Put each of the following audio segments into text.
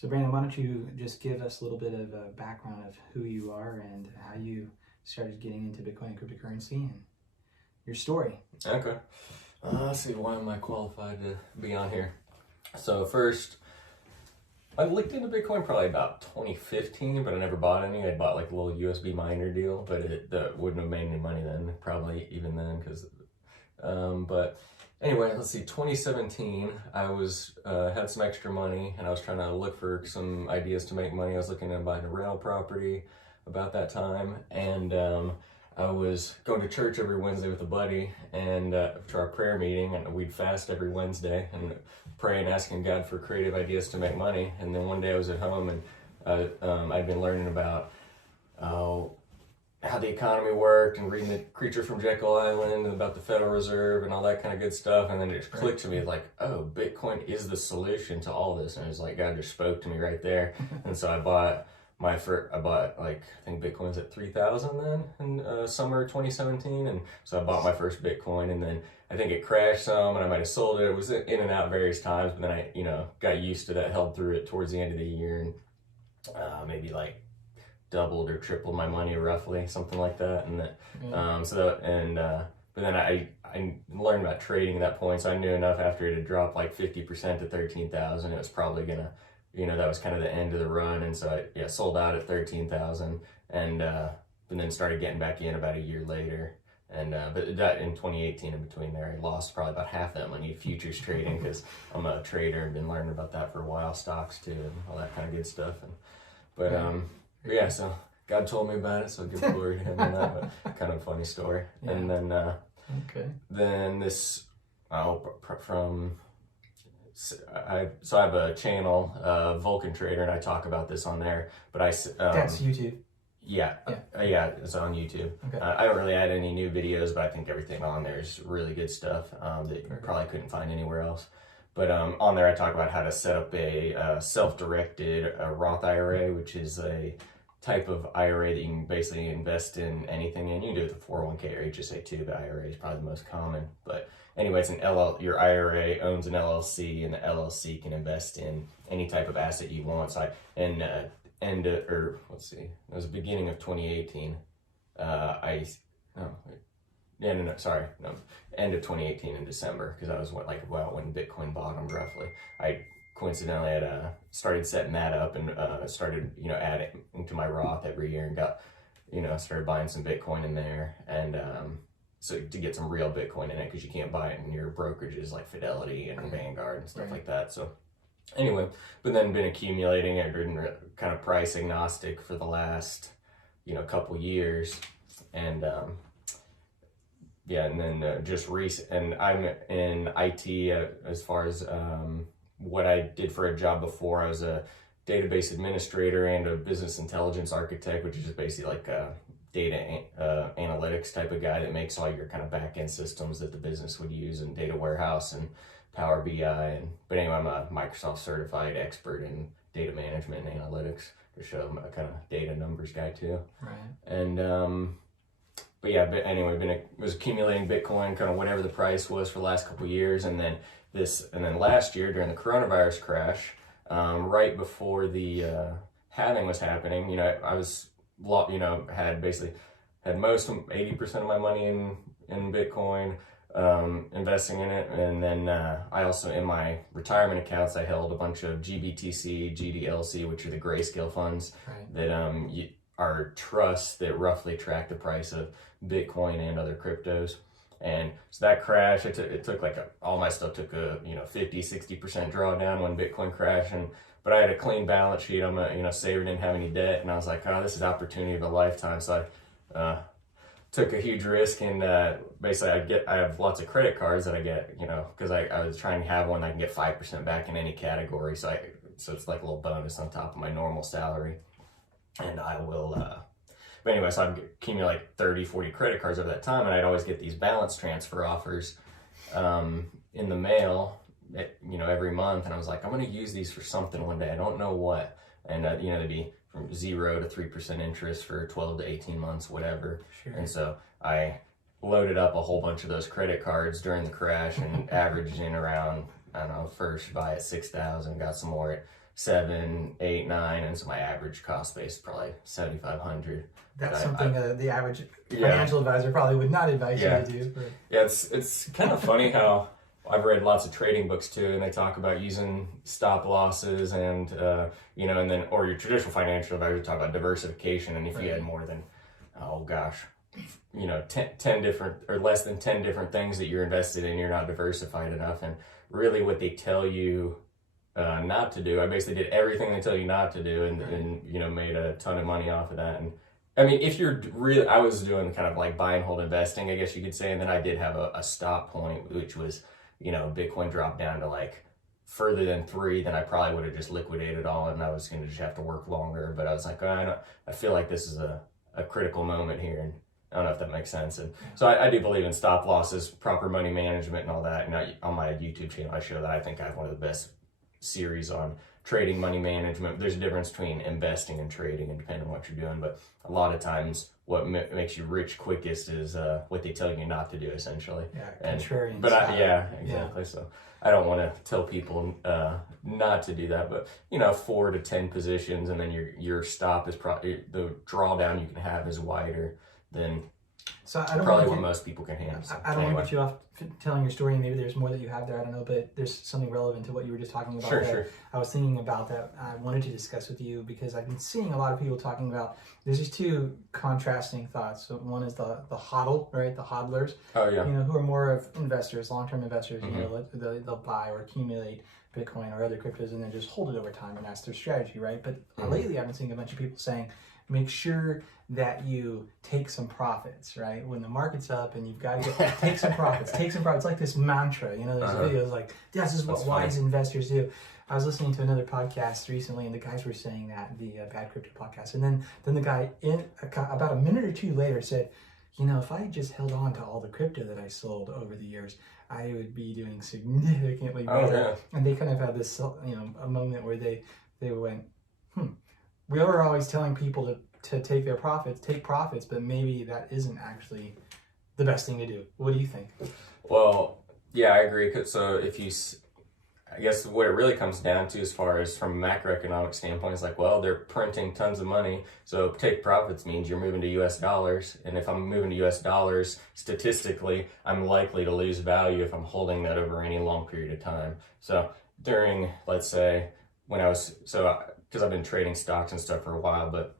So Brandon, why don't you just give us a little bit of a background of who you are and how you started getting into Bitcoin and cryptocurrency and your story. Okay. Let's see, why am I qualified to be on here? So first, I looked into Bitcoin probably about 2015, but I never bought any. I bought like a little USB miner deal, but it wouldn't have made any money then, probably even then, because, but anyway, let's see, 2017, I was, had some extra money and I was trying to look for some ideas to make money. I was looking at buying a rental property about that time, and I was going to church every Wednesday with a buddy and to our prayer meeting, and we'd fast every Wednesday and pray and asking God for creative ideas to make money. And then one day I was at home and I'd been learning about how the economy worked and reading The Creature from Jekyll Island and about the Federal Reserve and all that kind of good stuff. And then it just clicked to me like, oh, Bitcoin is the solution to all this. And it was like God just spoke to me right there. And so I bought like, I think Bitcoin's at 3,000 then in summer 2017. And so I bought my first Bitcoin, and then I think it crashed some and I might've sold it. It was in and out various times, but then I, got used to that, held through it towards the end of the year, and maybe like doubled or tripled my money roughly, something like that. And then, but then I learned about trading at that point. So I knew enough after it had dropped like 50% to 13,000, it was probably gonna, that was kind of the end of the run. And so I sold out at 13,000 and then started getting back in about a year later. And but that in 2018, in between there, I lost probably about half that money futures trading, because I'm a trader and been learning about that for a while, stocks too, and all that kind of good stuff. But so God told me about it, so give glory to Him on that. But kind of a funny story. Yeah. And then then this I have a channel, Vulcan Trader, and I talk about this on there. But that's YouTube. Yeah, it's on YouTube. Okay. I don't really add any new videos, but I think everything on there is really good stuff that you probably couldn't find anywhere else. But on there I talk about how to set up a self-directed Roth IRA, which is a type of IRA that you can basically invest in anything in. You can do it with a 401k or HSA too, but IRA is probably the most common. But anyway, it's your IRA owns an LLC, and the LLC can invest in any type of asset you want. So end of 2018. End of 2018 in December, because that was when Bitcoin bottomed roughly. I coincidentally had started setting that up and started adding to my Roth every year, and got started buying some Bitcoin in there, and so to get some real Bitcoin in it, because you can't buy it in your brokerages like Fidelity and Vanguard and stuff like that. So anyway, but then been accumulating it, been kind of price agnostic for the last, couple years. And, and then just and I'm in IT as far as what I did for a job before. I was a database administrator and a business intelligence architect, which is just basically like a data analytics type of guy that makes all your kind of back-end systems that the business would use in data warehouse and Power BI. But anyway, I'm a Microsoft certified expert in data management and analytics, to show I'm a kind of data numbers guy too. Right. And but anyway, was accumulating Bitcoin, kind of whatever the price was for the last couple of years, and then last year during the coronavirus crash, right before the halving was happening, I was had most of 80% of my money in Bitcoin, investing in it. And then I also, in my retirement accounts, I held a bunch of GBTC, GDLC, which are the grayscale funds that are trusts that roughly track the price of Bitcoin and other cryptos. And so that crash, it took all my stuff took a 50-60% drawdown when Bitcoin crashed. But I had a clean balance sheet. I'm a saver, didn't have any debt, and I was like, oh, this is opportunity of a lifetime. So I took a huge risk, and basically I have lots of credit cards that I get, because I was trying to have one that I can get 5% back in any category. So it's like a little bonus on top of my normal salary. And I will, but anyway, so I'd accumulate like 30, 40 credit cards over that time, and I'd always get these balance transfer offers in the mail, every month. And I was like, I'm going to use these for something one day. I don't know what. And, they'd be from 0 to 3% interest for 12 to 18 months, whatever. Sure. And so I loaded up a whole bunch of those credit cards during the crash and averaged in around, I don't know, first buy at 6,000, got some more at 7, 8, 9, and so my average cost base is probably 7,500. That's something the average financial advisor probably would not advise you to do. But. Yeah, it's kind of funny how I've read lots of trading books too, and they talk about using stop losses and and then or your traditional financial advisor talk about diversification, and if you had more than 10 different or less than 10 different things that you're invested in, you're not diversified enough. And really, what they tell you not to do, I basically did everything they tell you not to do, and made a ton of money off of that. And I mean, if you're really, I was doing kind of like buy and hold investing, I guess you could say, and then I did have a stop point, which was Bitcoin dropped down to like further than 3, then I probably would have just liquidated all, and I was going to just have to work longer. But I was like, I feel like this is a critical moment here, and I don't know if that makes sense. And so I do believe in stop losses, proper money management, and all that. And on my YouTube channel, I show that. I think I have one of the best series on trading, money management. There's a difference between investing and trading, and depending on what you're doing. But a lot of times, what makes you rich quickest is what they tell you not to do, essentially. Yeah, contrarian. But exactly. So I don't want to tell people not to do that. But 4 to 10 positions, and then your stop is probably the drawdown you can have is wider than what most people can handle. So, I don't want to get you off telling your story. Maybe there's more that you have there. I don't know, but there's something relevant to what you were just talking about. Sure. I was thinking about that. I wanted to discuss with you because I've been seeing a lot of people talking about. There's these two contrasting thoughts. So one is the hodl, right? The hodlers. Oh yeah. Who are more of investors, long-term investors. They'll buy or accumulate Bitcoin or other cryptos and then just hold it over time, and that's their strategy, right? But lately, I've been seeing a bunch of people saying, make sure that you take some profits, right? When the market's up and you've got to take some profits, take some profits. It's like this mantra, there's videos like, this is what wise investors do. I was listening to another podcast recently, and the guys were saying that, the Bad Crypto podcast. And then the guy, about a minute or two later, said, if I just held on to all the crypto that I sold over the years, I would be doing significantly better. Yeah. And they kind of had this, a moment where they went, we were always telling people to take profits, but maybe that isn't actually the best thing to do. What do you think? Well, yeah, I agree. So I guess what it really comes down to, as far as from a macroeconomic standpoint, is like, well, they're printing tons of money, so take profits means you're moving to US dollars. And if I'm moving to US dollars, statistically, I'm likely to lose value if I'm holding that over any long period of time. So during, let's say, because I've been trading stocks and stuff for a while, but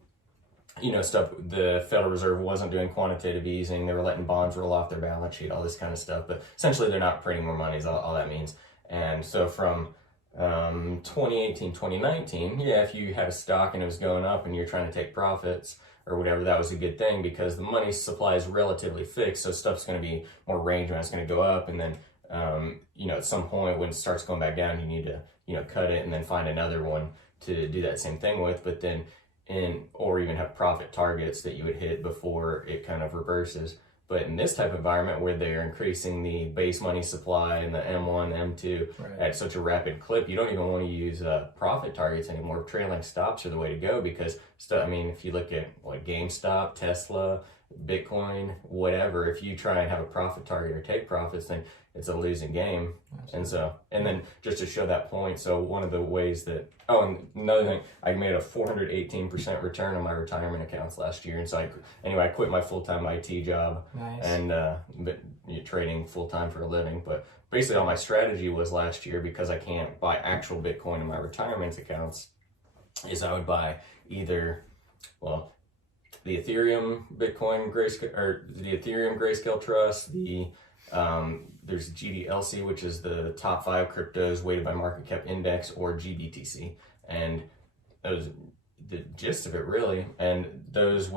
the Federal Reserve wasn't doing quantitative easing. They were letting bonds roll off their balance sheet, all this kind of stuff. But essentially, they're not printing more money is all that means. And so from 2018, 2019, if you had a stock and it was going up and you're trying to take profits or whatever, that was a good thing because the money supply is relatively fixed. So stuff's going to be more range when it's going to go up. And then, at some point when it starts going back down, you need to, cut it and then find another one to do that same thing with. But then or even have profit targets that you would hit before it kind of reverses. But in this type of environment where they're increasing the base money supply and the M1, M2 at such a rapid clip, you don't even want to use profit targets anymore. Trailing stops are the way to go because, if you look at like GameStop, Tesla, Bitcoin, whatever, if you try and have a profit target or take profits, then it's a losing game. Absolutely. And then just to show that point, so one of the ways that, and another thing, I made a 418% return on my retirement accounts last year. And so I quit my full-time IT job. Nice. And trading full-time for a living. But basically all my strategy was last year, because I can't buy actual Bitcoin in my retirement accounts, is I would buy either, the Ethereum Bitcoin Grayscale, or the Ethereum Grayscale Trust, there's GDLC, which is the top 5 cryptos weighted by market cap index, or GBTC. And those, the gist of it really, and those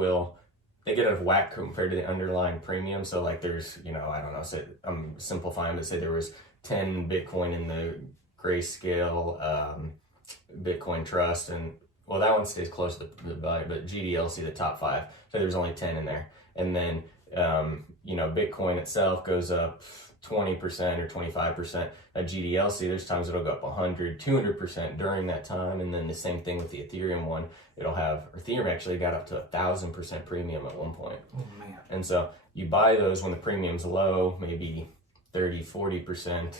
they get out of whack compared to the underlying premium. So like there's, I don't know, say I'm simplifying, but say there was 10 Bitcoin in the Grayscale Bitcoin Trust, and that one stays close to the value, but GDLC, the top 5, so there's only 10 in there. And then, Bitcoin itself goes up 20% or 25%. At GDLC, there's times it'll go up 100, 200% during that time. And then the same thing with the Ethereum one. Ethereum actually got up to 1,000% premium at one point. Oh, man. And so you buy those when the premium's low, maybe 30, 40%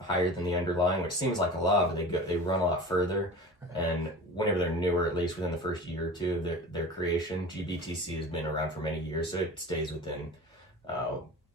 higher than the underlying, which seems like a lot, but they run a lot further. And whenever they're newer, at least within the first year or two of their creation, GBTC has been around for many years, so it stays within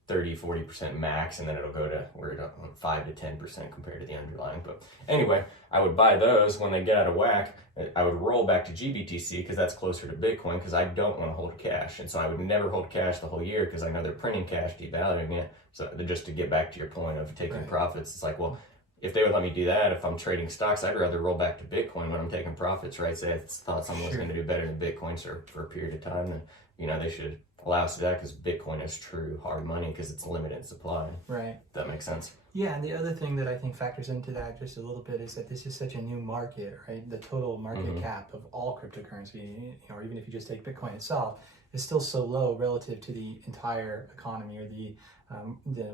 30-40% max, and then it'll go to where 5 to 10% compared to the underlying. But anyway, I would buy those when they get out of whack. I would roll back to GBTC because that's closer to Bitcoin, because I don't want to hold cash, and so I would never hold cash the whole year because I know they're printing cash, devaluing it. So just to get back to your point of taking profits, it's like, well, if they would let me do that, if I'm trading stocks, I'd rather roll back to Bitcoin when I'm taking profits, right? Say I thought someone was going to do better than Bitcoin for a period of time, then, you know, they should allow us to do that, because Bitcoin is true hard money because it's limited supply. Right. That makes sense. Yeah, and the other thing that I think factors into that just a little bit is that this is such a new market, right? The total market cap of all cryptocurrency, you know, or even if you just take Bitcoin itself, is still so low relative to the entire economy or the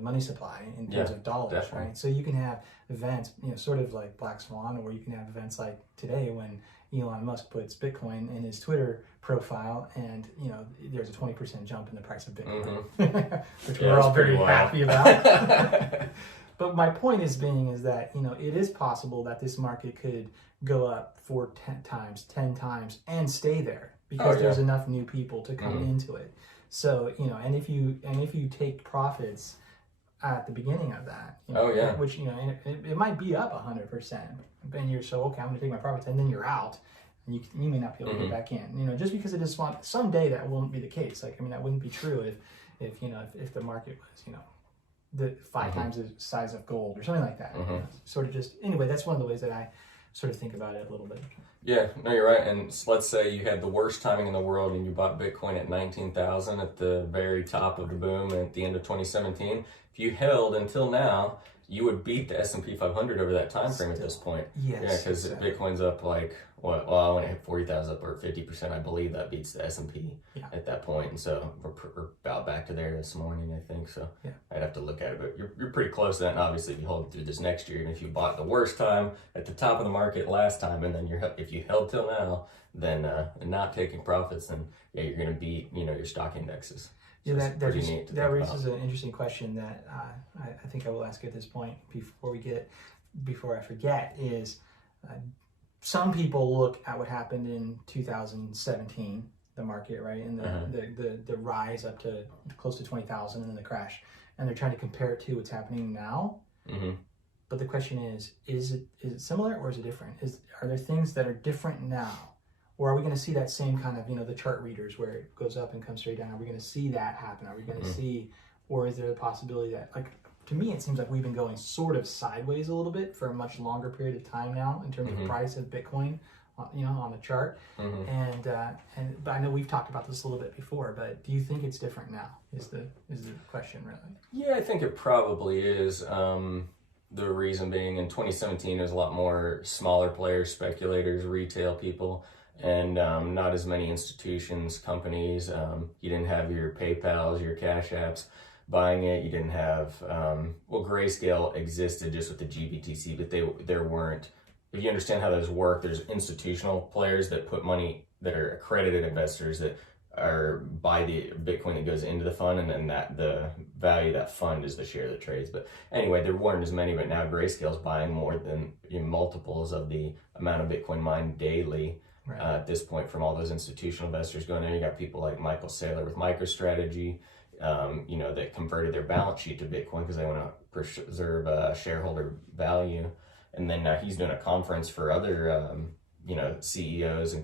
money supply in terms of dollars, definitely. Right? So you can have events, you know, sort of like Black Swan, or you can have events like today when Elon Musk puts Bitcoin in his Twitter profile, and you know there's a 20% jump in the price of Bitcoin, which we're all very happy about. But my point is that, you know, it is possible that this market could go up 10 times, and stay there because there's enough new people to come into it. So, you know, and if you take profits at the beginning of that, you know, which, you know, it might be up 100%, and you're so, okay, I'm gonna take my profits, and then you're out, and you may not be able to get back in, you know, just because it is someday that won't be the case. Like, I mean, that wouldn't be true if you know, if the market was, you know, the 5 times the size of gold or something like that. You know, sort of just, anyway, that's one of the ways that I sort of think about it a little bit. Yeah, no, you're right. And let's say you had the worst timing in the world and you bought Bitcoin at 19,000 at the very top of the boom at the end of 2017. If you held until now, you would beat the S&P 500 over that time frame at this point. Yes. Yeah, because Bitcoin's up like, well, when it hit 40,000 up or 50%, I believe that beats the S&P at that point. And so we're about back to there this morning, I think. So I'd have to look at it, but you're pretty close to that. And obviously, if you hold through this next year, and if you bought the worst time at the top of the market last time, and then if you held till now, then not taking profits, then you're going to beat, you know, your stock indexes. So yeah, that raises an interesting question that I think I will ask at this point before I forget is. Some people look at what happened in 2017, the market, right, and the rise up to close to 20,000 and then the crash, and they're trying to compare it to what's happening now. But the question is it similar or is it different? Are there things that are different now, or are we going to see that same kind of, you know, the chart readers where it goes up and comes straight down? Are we going to see that happen? Are we going to see, or is there a possibility that, like, to me, it seems like we've been going sort of sideways a little bit for a much longer period of time now in terms of the price of Bitcoin, you know, on the chart. But I know we've talked about this a little bit before. But do you think it's different now? Is the question really? Yeah, I think it probably is. The reason being, in 2017, there's a lot more smaller players, speculators, retail people, and not as many institutions, companies. You didn't have your PayPals, your Cash Apps buying it. You didn't have, Grayscale existed just with the GBTC, but there weren't, if you understand how those work, there's institutional players that put money, that are accredited investors that buy the Bitcoin that goes into the fund, and then that the value of that fund is the share that trades. But anyway, there weren't as many, but now Grayscale's buying more than multiples of the amount of Bitcoin mined daily. At this point, from all those institutional investors going in. You got people like Michael Saylor with MicroStrategy, you know, that converted their balance sheet to Bitcoin because they want to preserve shareholder value. And then now he's doing a conference for other, you know, CEOs and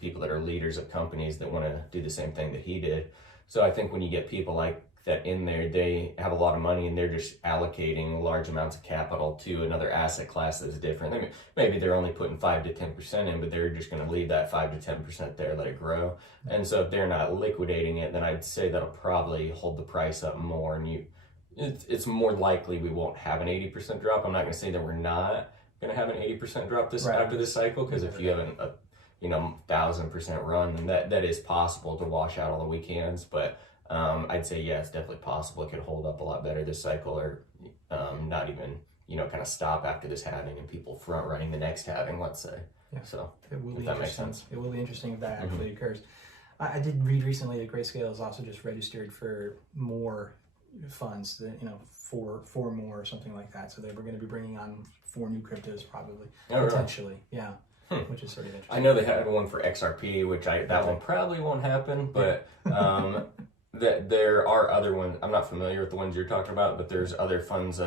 people that are leaders of companies that want to do the same thing that he did. So I think when you get people like that in there, they have a lot of money and they're just allocating large amounts of capital to another asset class that's different. I mean, maybe they're only putting 5 to 10% in, but they're just going to leave that 5 to 10% there, let it grow. And so if they're not liquidating it, then I'd say that'll probably hold the price up more. And it's more likely we won't have an 80% drop. I'm not going to say that we're not going to have an 80% drop after this cycle, because if you have a 1,000% run, then that is possible to wash out all the weekends. But I'd say, yeah, it's definitely possible. It could hold up a lot better this cycle, or not even, kind of stop after this halving and people front running the next halving, let's say. Yeah. So if that makes sense. It will be interesting if that actually occurs. I did read recently that Grayscale is also just registered for more funds that, four more or something like that. So they were going to be bringing on 4 new cryptos probably, potentially. Really? Yeah. Which is sort of interesting. I know they had one for XRP, which that one probably won't happen, but that there are other ones. I'm not familiar with the ones you're talking about, but there's other funds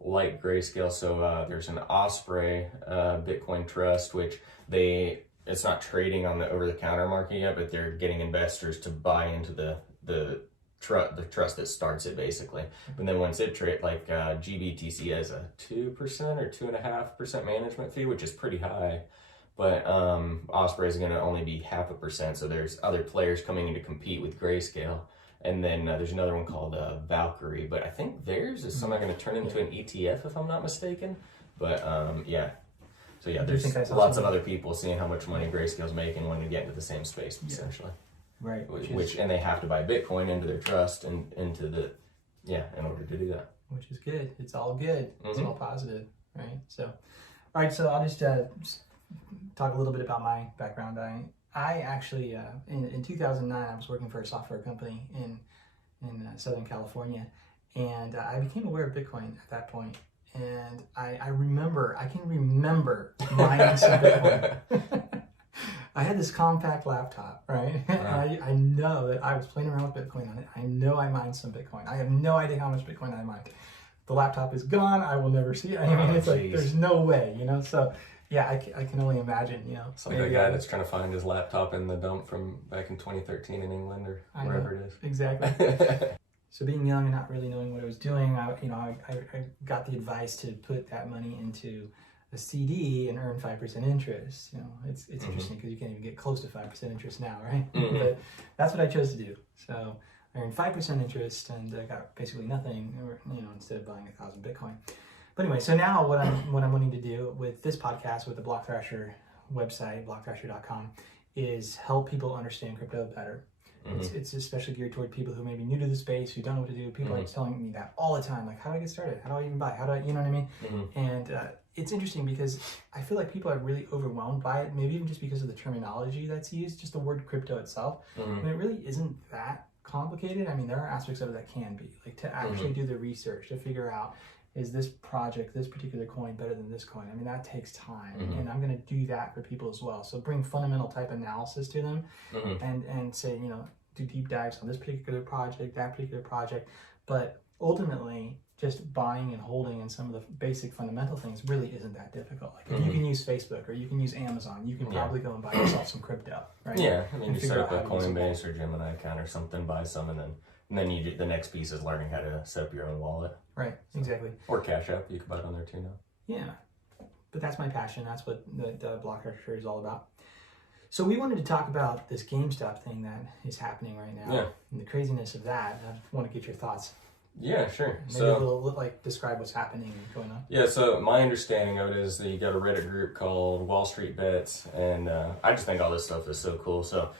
like Grayscale. So there's an Osprey Bitcoin Trust, which it's not trading on the over-the-counter market yet, but they're getting investors to buy into the trust that starts it basically. But then once it trade, like GBTC has a 2% or 2.5% management fee, which is pretty high. But Osprey is going to only be 0.5%, so there's other players coming in to compete with Grayscale. And then there's another one called Valkyrie, but I think theirs is somehow going to turn into an ETF, if I'm not mistaken. But yeah. So yeah, there's lots of other people seeing how much money Grayscale's making wanting to get into the same space, essentially. Right. And they have to buy Bitcoin into their trust and in order to do that. Which is good. It's all good. It's all positive, right? So, all right. So I'll just talk a little bit about my background. I actually in 2009 I was working for a software company in Southern California, and I became aware of Bitcoin at that point. And I can remember mining some Bitcoin. I had this compact laptop, right? Wow. I know that I was playing around with Bitcoin on it. I know I mined some Bitcoin. I have no idea how much Bitcoin I mined. The laptop is gone. I will never see it. I mean, it's like, there's no way, So yeah, I can only imagine, Some other guy that's trying to find his laptop in the dump from back in 2013 in England or wherever it is. Exactly. So being young and not really knowing what I was doing, I got the advice to put that money into a CD and earn 5% interest. It's interesting because you can't even get close to 5% interest now, right? But that's what I chose to do. So I earned 5% interest and I got basically nothing, instead of buying 1,000 Bitcoin. But anyway, so now what I'm wanting to do with this podcast, with the BlockThrasher website, blockthrasher.com, is help people understand crypto better. It's especially geared toward people who may be new to the space, who don't know what to do. People are telling me that all the time, like, how do I get started? How do I even buy? How do I, you know what I mean? And it's interesting because I feel like people are really overwhelmed by it, maybe even just because of the terminology that's used, just the word crypto itself. And it really isn't that complicated. I mean, there are aspects of it that can be, like to actually do the research, to figure out, is this project, this particular coin better than this coin? I mean, that takes time, and I'm going to do that for people as well. So bring fundamental type analysis to them and say, do deep dives on this particular project, that particular project. But ultimately, just buying and holding and some of the basic fundamental things really isn't that difficult. Like if you can use Facebook or you can use Amazon, you can probably go and buy yourself some crypto, right? Yeah, I mean, you set up a Coinbase or Gemini account or something, buy some, and then the next piece is learning how to set up your own wallet. Right, exactly. Or Cash App, you can buy it on there too now. Yeah, but that's my passion. That's what the BlockThrasher is all about. So we wanted to talk about this GameStop thing that is happening right now, and the craziness of that. I want to get your thoughts. Yeah, sure. Maybe we'll describe what's happening and going on. Yeah, so my understanding of it is that you got a Reddit group called WallStreetBets, and I just think all this stuff is so cool. So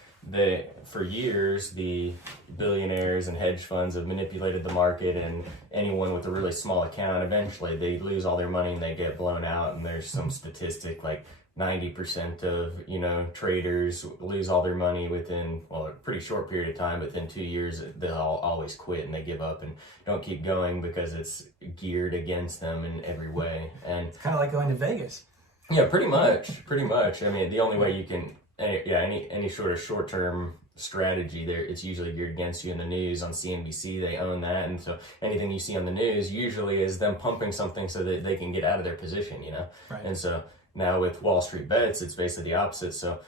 for years, the billionaires and hedge funds have manipulated the market, and anyone with a really small account, eventually they lose all their money and they get blown out. And there's some statistic like 90% of traders lose all their money within a pretty short period of time. Within 2 years, they'll always quit and they give up and don't keep going because it's geared against them in every way. And it's kind of like going to Vegas. Yeah, pretty much. I mean, the only way you can, any sort of short-term strategy there, it's usually geared against you. In the news on CNBC, they own that, and so anything you see on the news usually is them pumping something so that they can get out of their position, Right. And so now with WallStreetBets, it's basically the opposite. So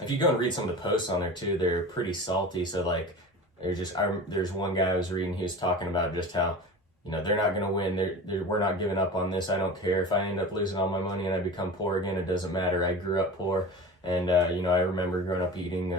if you go and read some of the posts on there too, they're pretty salty. So like there's one guy I was reading, he was talking about just how they're not going to win. We're not giving up on this. I don't care if I end up losing all my money and I become poor again. It doesn't matter. I grew up poor. And, I remember growing up eating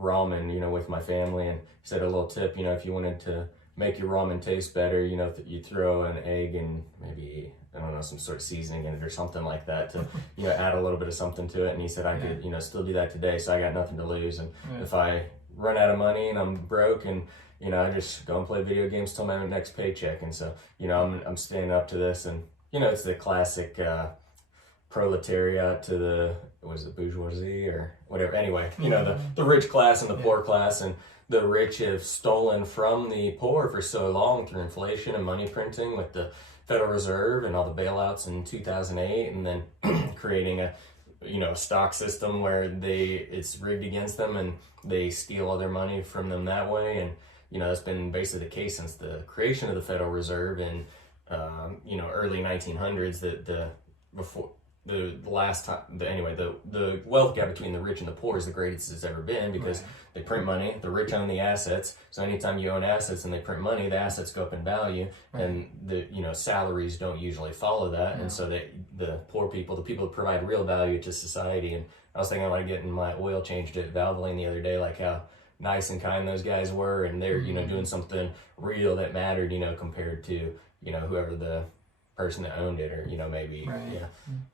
ramen, with my family, and said a little tip, if you wanted to make your ramen taste better, you throw an egg and maybe, I don't know, some sort of seasoning in it or something like that to, add a little bit of something to it. And he said I could, still do that today. So I got nothing to lose. And if I run out of money and I'm broke and, I just go and play video games till my next paycheck. And so, I'm staying up to this, and, it's the classic, proletariat to the, was it bourgeoisie or whatever? Anyway, you know, the rich class and the poor class, and the rich have stolen from the poor for so long through inflation and money printing with the Federal Reserve and all the bailouts in 2008, and then creating a, you know, stock system where it's rigged against them and they steal all their money from them that way. And, you know, that's been basically the case since the creation of the Federal Reserve in, you know, early 1900s, that the wealth gap between the rich and the poor is the greatest it's ever been, because they print money, the rich own the assets. So anytime you own assets and they print money, the assets go up in value, and the, you know, salaries don't usually follow that. And so the poor people, the people that provide real value to society. And I was thinking about getting my oil changed at Valvoline the other day, like how nice and kind those guys were, and they're, you know, doing something real that mattered, you know, compared to, you know, whoever the person that owned it, or, you know, maybe,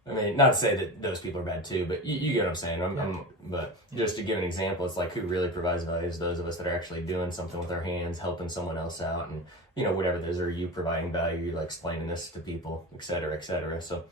I mean, not to say that those people are bad too, but you get what I'm saying. But just to give an example, it's like, who really provides value is those of us that are actually doing something with our hands, helping someone else out, and, you know, whatever it is, or you providing value, like explaining this to people, et cetera, et cetera. So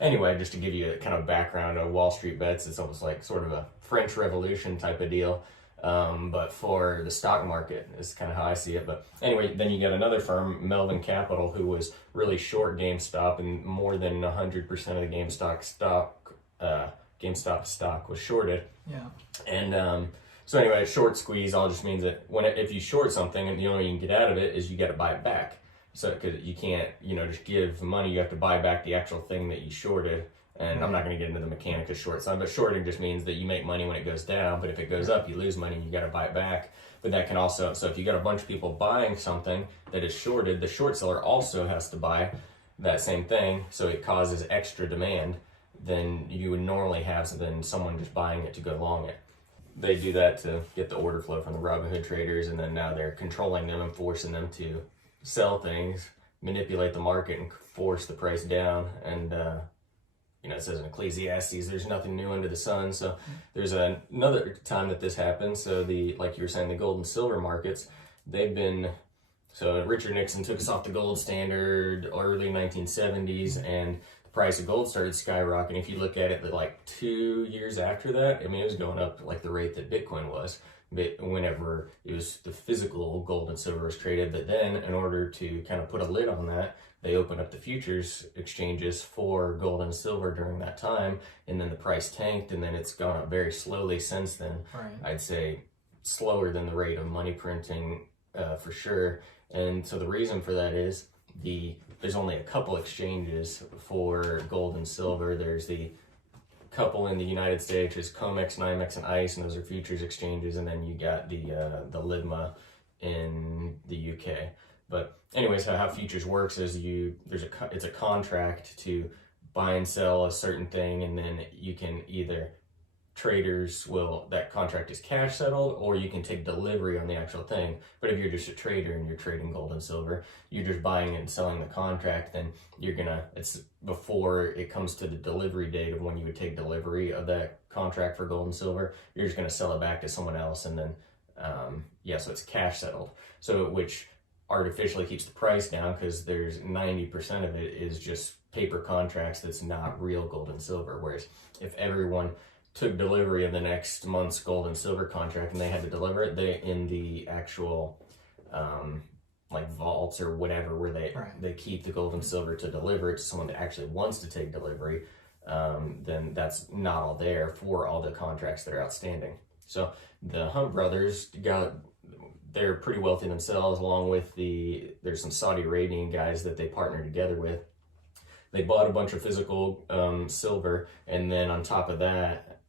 anyway, just to give you a kind of background of WallStreetBets, it's almost like sort of a French Revolution type of deal. But for the stock market is kind of how I see it. But anyway, then you got another firm, Melvin Capital, who was really short GameStop, and more than 100% of the GameStop stock was shorted. Yeah. And so anyway, short squeeze all just means that if you short something, and the only way you can get out of it is you got to buy it back. So because you can't, you know, just give money, you have to buy back the actual thing that you shorted. And I'm not going to get into the mechanic of short selling, but shorting just means that you make money when it goes down, but if it goes up, you lose money and you got to buy it back. But that can also, so if you got a bunch of people buying something that is shorted, the short seller also has to buy that same thing, so it causes extra demand than you would normally have than someone just buying it to go long it. They do that to get the order flow from the Robinhood traders, and then now they're controlling them and forcing them to sell things, manipulate the market, and force the price down. And you know, it says in Ecclesiastes, there's nothing new under the sun. So there's another time that this happened. So like you were saying, the gold and silver markets, so Richard Nixon took us off the gold standard early 1970s, and the price of gold started skyrocketing. If you look at it, like 2 years after that, I mean, it was going up like the rate that Bitcoin was. But whenever it was the physical gold and silver was traded. But then in order to kind of put a lid on that, they opened up the futures exchanges for gold and silver during that time, and then the price tanked, and then it's gone up very slowly since then. I'd say slower than the rate of money printing for sure. And so the reason for that is there's only a couple exchanges for gold and silver. There's the couple in the United States, is COMEX, NYMEX, and ICE, and those are futures exchanges, and then you got the LIDMA in the UK. But anyways, how futures works is it's a contract to buy and sell a certain thing, and then you can either that contract is cash settled, or you can take delivery on the actual thing. But if you're just a trader and you're trading gold and silver, you're just buying and selling the contract, then it's before it comes to the delivery date of when you would take delivery of that contract for gold and silver, you're just going to sell it back to someone else, and then so it's cash settled. So which artificially keeps the price down, because there's 90% of it is just paper contracts that's not real gold and silver. Whereas if everyone took delivery of the next month's gold and silver contract and they had to deliver it, they in the actual like vaults or whatever where they keep the gold and silver to deliver it to someone that actually wants to take delivery, then that's not all there for all the contracts that are outstanding. So the Hunt brothers they're pretty wealthy themselves, along with there's some Saudi Arabian guys that they partner together with. They bought a bunch of physical silver, and then on top of that,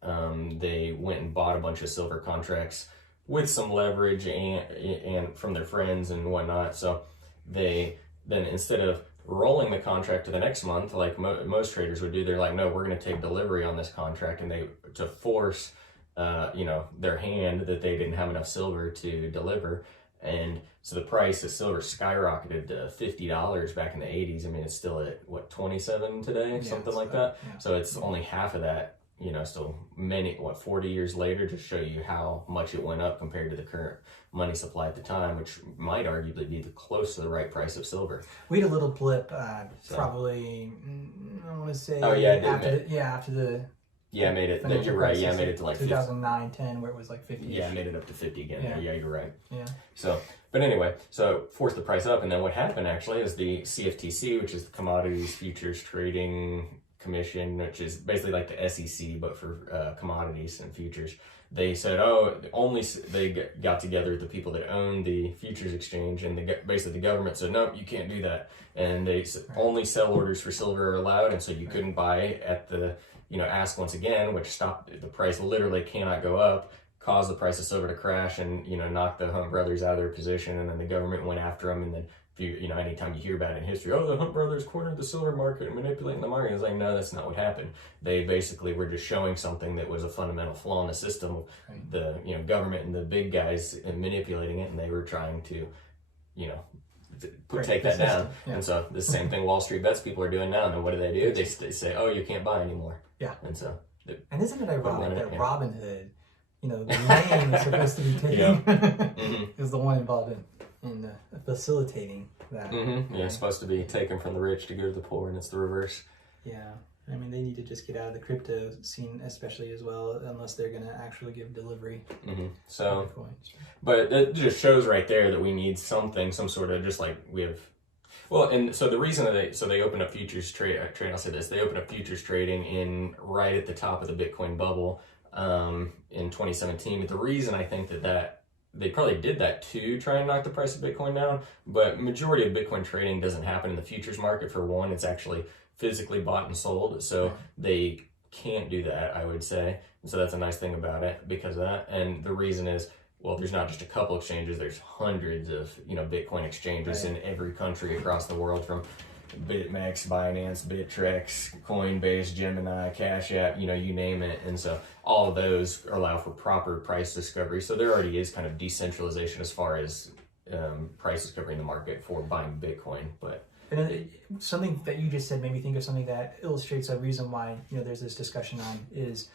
they went and bought a bunch of silver contracts with some leverage and from their friends and whatnot. So they then, instead of rolling the contract to the next month like most traders would do, they're like, no, we're going to take delivery on this contract, and to force their hand that they didn't have enough silver to deliver. And so the price of silver skyrocketed to $50 back in the 80s. I mean, it's still at what, 27 today, something like that. Yeah. So it's only half of that still 40 years later to show you how much it went up compared to the current money supply at the time, which might arguably be close to the right price of silver. We had a little blip, probably, I want to say, after the Yeah, I made it. You're right. Yeah, I made it to like 2009, 10, where it was like 50. Yeah, I made it up to 50 again. Yeah, you're right. Yeah. So, but anyway, so forced the price up, and then what happened actually is the CFTC, which is the Commodities Futures Trading Commission, which is basically like the SEC but for commodities and futures. They said, they got together the people that own the futures exchange, and basically the government said, nope, you can't do that, and they only sell orders for silver are allowed, and so you couldn't buy at the ask once again, which stopped the price. Literally cannot go up, caused the price of silver to crash, and knocked the Hunt brothers out of their position. And then the government went after them. And then anytime you hear about it in history, the Hunt brothers cornered the silver market and manipulating the market. It's like, no, that's not what happened. They basically were just showing something that was a fundamental flaw in the system. Right. The government and the big guys manipulating it, and they were trying to take that down. Yeah. And so the same thing WallStreetBets people are doing now. And then what do? They say, oh, you can't buy anymore. Yeah. And so. And isn't it ironic that Robinhood, the name is supposed to be taken, is the one involved in facilitating that. Mm-hmm. Yeah, it's supposed to be taken from the rich to go to the poor, and it's the reverse. Yeah. I mean, they need to just get out of the crypto scene, especially as well, unless they're going to actually give delivery. Mm-hmm. So, but it just shows right there that we need some sort of, just like we have. Well, and so the reason that they opened up futures trade, I'll say this, they opened up futures trading right at the top of the Bitcoin bubble in 2017. But the reason I think that they probably did that to try and knock the price of Bitcoin down, but majority of Bitcoin trading doesn't happen in the futures market. For one, it's actually physically bought and sold, so they can't do that, I would say. And so that's a nice thing about it because of that. And the reason is, well, there's not just a couple exchanges, there's hundreds of, Bitcoin exchanges in every country across the world, from BitMEX, Binance, Bittrex, Coinbase, Gemini, Cash App, you name it. And so all of those allow for proper price discovery. So there already is kind of decentralization as far as price discovery in the market for buying Bitcoin. But something that you just said made me think of something that illustrates a reason why there's this discussion on is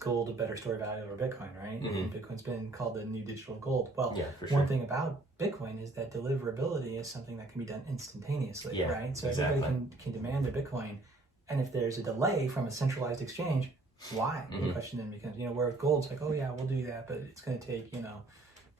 gold a better store value over Bitcoin, right? Mm-hmm. Bitcoin's been called the new digital gold. Well, one thing about Bitcoin is that deliverability is something that can be done instantaneously, right? So everybody can demand a Bitcoin, and if there's a delay from a centralized exchange, why? The question then becomes, where with gold, it's like, oh yeah, we'll do that, but it's going to take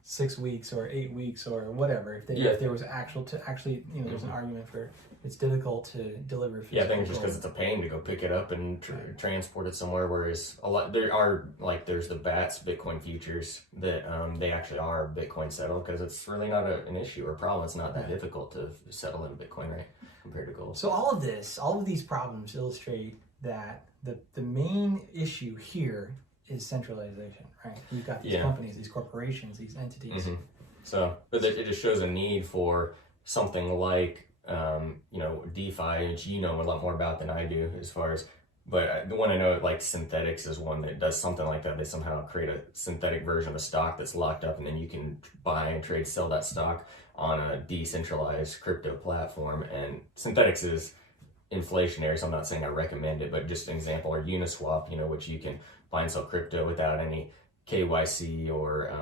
6 weeks or 8 weeks or whatever. If there was actually there's an argument for it's difficult to deliver. Yeah, I think it's just because it's a pain to go pick it up and transport it somewhere. Whereas there's the BATS Bitcoin futures that they actually are Bitcoin settled, because it's really not an issue or a problem. It's not that difficult to settle in Bitcoin, right, compared to gold. So all of these problems illustrate that the main issue here is centralization, right? You've got these companies, these corporations, these entities. Mm-hmm. So, but it just shows a need for something like, DeFi, which you know a lot more about than I do as far as, but the one I know, like Synthetics is one that does something like that. They somehow create a synthetic version of stock that's locked up, and then you can buy and trade, sell that stock on a decentralized crypto platform. And Synthetics is inflationary, so I'm not saying I recommend it, but just an example, or Uniswap, which you can buy and sell crypto without any KYC or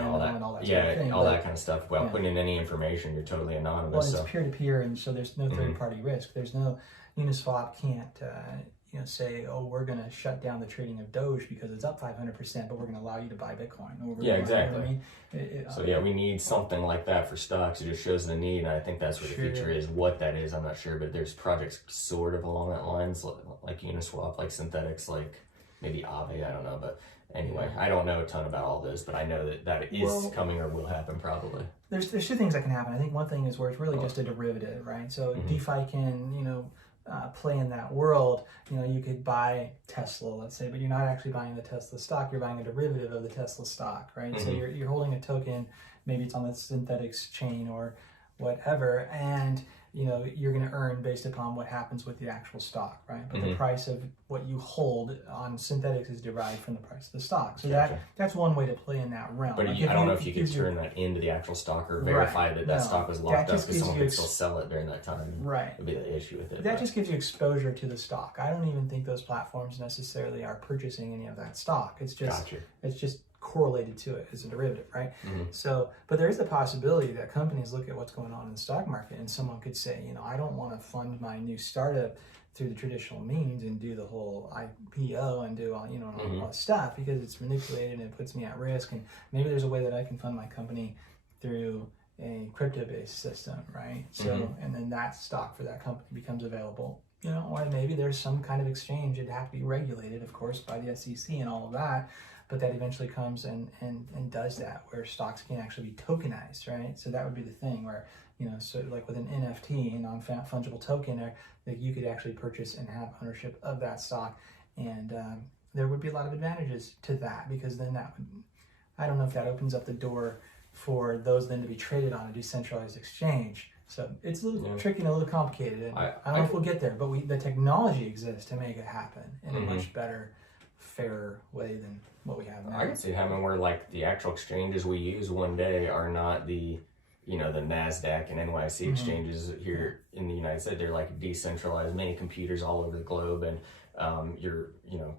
all that kind of stuff. Without putting in any information, you're totally anonymous. Well, it's peer-to-peer, and so there's no third-party risk. There's no Uniswap can't say, oh, we're going to shut down the trading of Doge because it's up 500%, but we're going to allow you to buy Bitcoin. Exactly. We need something like that for stocks. It just shows the need, and I think that's what the future is. What that is, I'm not sure, but there's projects sort of along that lines, like Uniswap, like Synthetics, like maybe Aave, I don't know, but anyway, I don't know a ton about all this, but I know that is coming or will happen probably. There's two things that can happen. I think one thing is where it's really just a derivative, right? So DeFi can, play in that world. You could buy Tesla, let's say, but you're not actually buying the Tesla stock. You're buying a derivative of the Tesla stock, right? So you're holding a token. Maybe it's on the Synthetics chain or whatever, and you know, you're going to earn based upon what happens with the actual stock, right? But the price of what you hold on synthetics is derived from the price of the stock. So that's one way to play in that realm. But like I don't know if you could turn that into the actual stock or verify that stock was locked up because someone could still sell it during that time. Right. Would be the issue with it. That just gives you exposure to the stock. I don't even think those platforms necessarily are purchasing any of that stock. It's just correlated to it as a derivative, right? So, but there is the possibility that companies look at what's going on in the stock market and someone could say, you know, I don't want to fund my new startup through the traditional means and do the whole IPO and do all, you know, all that stuff because it's manipulated and it puts me at risk. And maybe there's a way that I can fund my company through a crypto-based system, right? So, and then that stock for that company becomes available, you know, or maybe there's some kind of exchange. It'd have to be regulated, of course, by the SEC and all of that. But that eventually comes and does that, where stocks can actually be tokenized, right? So that would be the thing where, you know, so like with an NFT, a non-fungible token, that you could actually purchase and have ownership of that stock. And there would be a lot of advantages to that because then that would, I don't know if that opens up the door for those then to be traded on a decentralized exchange. So it's a little tricky and a little complicated. And I don't know if we'll get there, but the technology exists to make it happen in a much better, fairer way than what we have now. I can see it happening where like the actual exchanges we use one day are not the, you know, the NASDAQ and NYSE exchanges here in the United States. They're like decentralized, many computers all over the globe, and your, you know,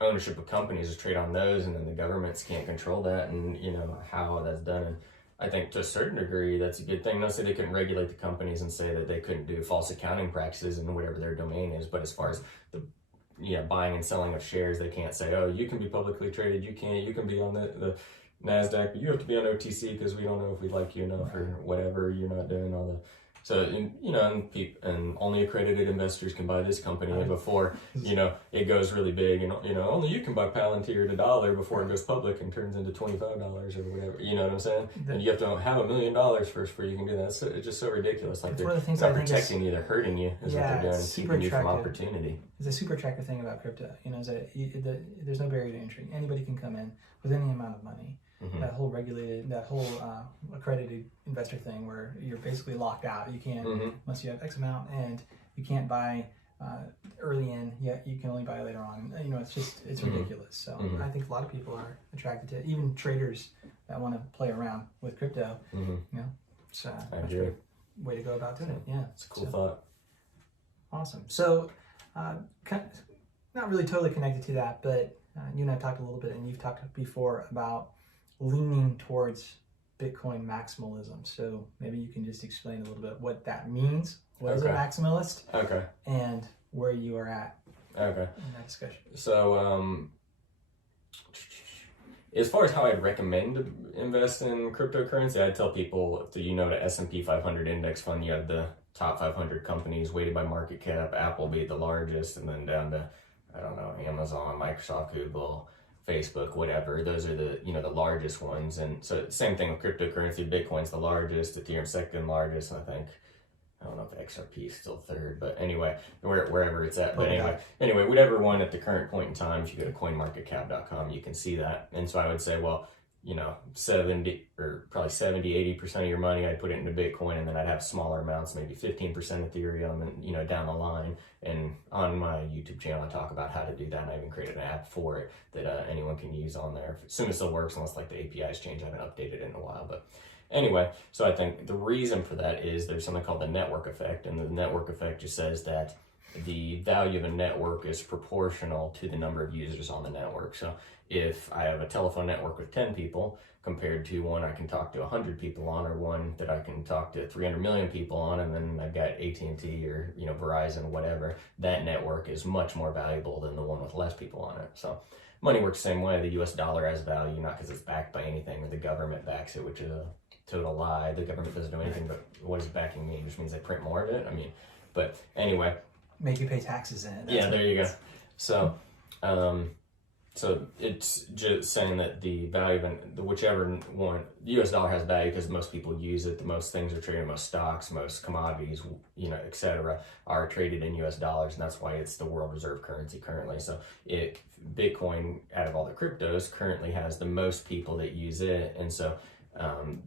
ownership of companies is trade on those, and then the governments can't control that, and you know how that's done. And I think to a certain degree that's a good thing. Not say they couldn't regulate the companies and say that they couldn't do false accounting practices in whatever their domain is, but as far as the buying and selling of shares, they can't say, oh, you can be publicly traded, you can be on the NASDAQ, but you have to be on OTC because we don't know if we like you enough or whatever. You're not doing all the so, you know, and only accredited investors can buy this company. And before, you know, it goes really big, and, you know, only you can buy Palantir at $1 before it goes public and turns into $25 or whatever. You know what I'm saying? And you have to have $1 million first before you can do that. So it's just so ridiculous. Like they're not protecting you, they're hurting you is what they're doing, keeping you from opportunity. It's a super attractive thing about crypto, you know, is that there's no barrier to entry. Anybody can come in with any amount of money. That whole accredited investor thing where you're basically locked out. You can't, unless you have X amount, and you can't buy early in, yet you can only buy later on. You know, it's ridiculous. So I think a lot of people are attracted to it, even traders that want to play around with crypto. You know, so that's a great way to go about doing it. Yeah, it's a cool thought. Awesome. So, not really totally connected to that, but you and I talked a little bit, and you've talked before about leaning towards Bitcoin maximalism. So maybe you can just explain a little bit what that means. What is a maximalist? Okay. And where you are at in that discussion. So, as far as how I'd recommend to invest in cryptocurrency, I'd tell people, you know, the S&P 500 index fund, you have the top 500 companies weighted by market cap, Apple being the largest, and then down to, I don't know, Amazon, Microsoft, Google, Facebook, whatever. Those are the, you know, the largest ones. And so same thing with cryptocurrency. Bitcoin's the largest, Ethereum second largest, and I don't know if XRP is still third, but anyway, wherever it's at. But anyway, whatever one at the current point in time, if you go to coinmarketcap.com, you can see that. And so I would say, well, you know, 70 or probably 70, 80% of your money, I'd put it into Bitcoin, and then I'd have smaller amounts, maybe 15% Ethereum, and, you know, down the line. And on my YouTube channel, I talk about how to do that, and I even created an app for it that anyone can use on there. As soon as it still works, unless like the APIs change. I haven't updated it in a while, but anyway, so I think the reason for that is there's something called the network effect, and the network effect just says that the value of a network is proportional to the number of users on the network. So if I have a telephone network with 10 people compared to one I can talk to 100 people on, or one that I can talk to 300 million people on, and then I've got AT&T or, you know, Verizon, whatever, that network is much more valuable than the one with less people on it. So money works the same way. The US dollar has value, not because it's backed by anything or the government backs it, which is a total lie. The government doesn't do anything, but what does backing mean? It just means they print more of it. I mean, but anyway. Make you pay taxes in it. Yeah, there you go. So, so it's just saying that the value of whichever one, the US dollar has value because most people use it. The most things are traded, most stocks, most commodities, you know, etc., are traded in US dollars, and that's why it's the world reserve currency currently. So Bitcoin, out of all the cryptos, currently has the most people that use it, and so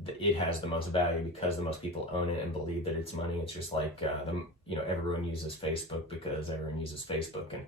it has the most value because the most people own it and believe that it's money. It's just like everyone uses Facebook because everyone uses Facebook, and